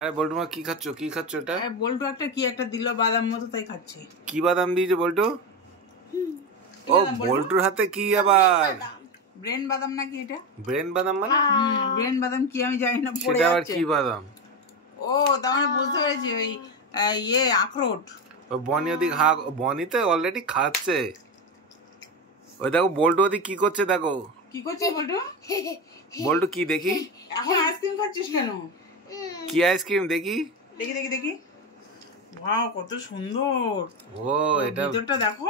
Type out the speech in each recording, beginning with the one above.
আরে বল্টু মা কি খাচ্ছো এটা? বল্টু একটা কি একটা দিল বাদাম মতো তাই খাচ্ছে। কি বাদাম দিয়েছে বল্টু? ও বল্টুর হাতে কি আবার? ব্রেন বাদাম নাকি এটা? ব্রেন বাদাম মানে? ব্রেন বাদাম কি আমি জানি না, পড়ে সেটা আবার যাচ্ছে। কি বাদাম? ও তার মানে বুঝতে পেরেছি, ওই আখরোট। বনি ওদিক বনি তো অলরেডি খাচ্ছে। ওই দেখো বল্টু ওদিক কি করছে, দেখো কি করছে বল্টু। বল্টু কি দেখি? এখন আইসক্রিম খাচ্ছিস কেন? কি আইসক্রিম দেখি? দেখি দেখি দেখি। ওয়াও কত সুন্দর। ও এটা ভিতরটা দেখো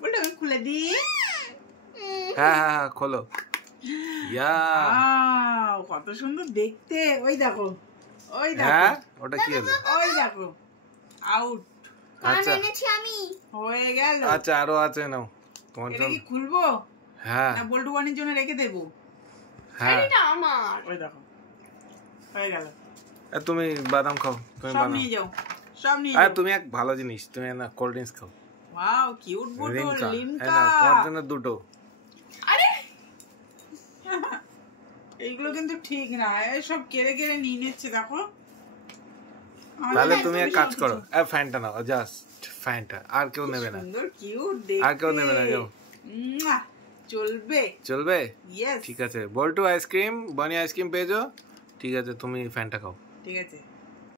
বল্টু, আমি খুলে দি। হ্যাঁ খোলো। ইয়া কত সুন্দর দেখতে। ওই দেখো ওই দেখো। হ্যাঁ ওটা কি হলো? ওই দেখো আউট। আচ্ছা আমি হয়ে গেল। আচ্ছা আরো আছে নাও তোমার এটা জন্য। কি খুলবো? হ্যাঁ না বল্টু বানির জন্য রেখে দেবো? হ্যাঁ এটা আমার। ওই দেখো হয়ে গেল। তুমি বাদাম খাও, তুমি সব বাদাম। নিয়ে যাও, সব নিয়ে আরে যাও। তুমি এক ভালো জিনিস, তুমি না কোল্ড ড্রিঙ্কস খাও। ওয়াও কিউট বোতল লিমকা, লিমকা। তোমার জন্য দুটো। আরে এইগুলো কিন্তু ঠিক না, সব কেড়ে কেড়ে নিয়ে নিচ্ছে দেখো। তাহলে তুমি এক কাজ করো, ফ্যানটা নাও, জাস্ট ফ্যানটা, আর কেউ নেবে না। সুন্দর কিউট দেখতে। আর কেউ নেবে না, যাও। চলবে চলবে? ইয়েস ঠিক আছে বল্টু আইসক্রিম, বনি আইসক্রিম পেয়েছো, ঠিক আছে তুমি ফ্যানটা খাও। ঠিক আছে।